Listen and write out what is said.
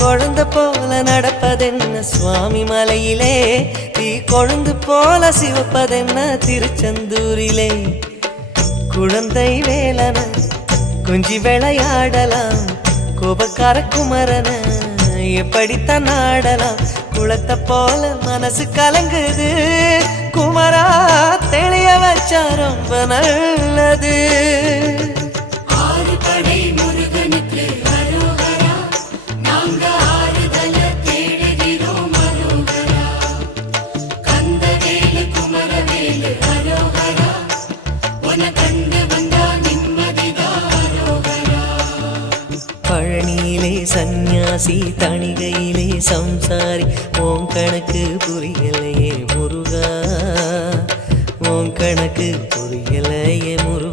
குழந்தை போல நடப்பதென்ன சுவாமி மலையிலே, தீ கொழுந்து போல சிவப்பதென்ன திருச்செந்தூரிலே. குழந்தை வேலன கொஞ்சி விளையாடலாம், கோபக்கார குமரன எப்படித்தான் ஆடலாம். குளத்தை போல மனசு கலங்குது, குமரா தெளிய வச்சா ரொம்ப நல்லது. பழனியிலே சந்நியாசி, தணிகையிலே சம்சாரி, ஓம் கணக்கு புரியலையே முருகா, ஓம் கணக்கு புரியலையே முருகா.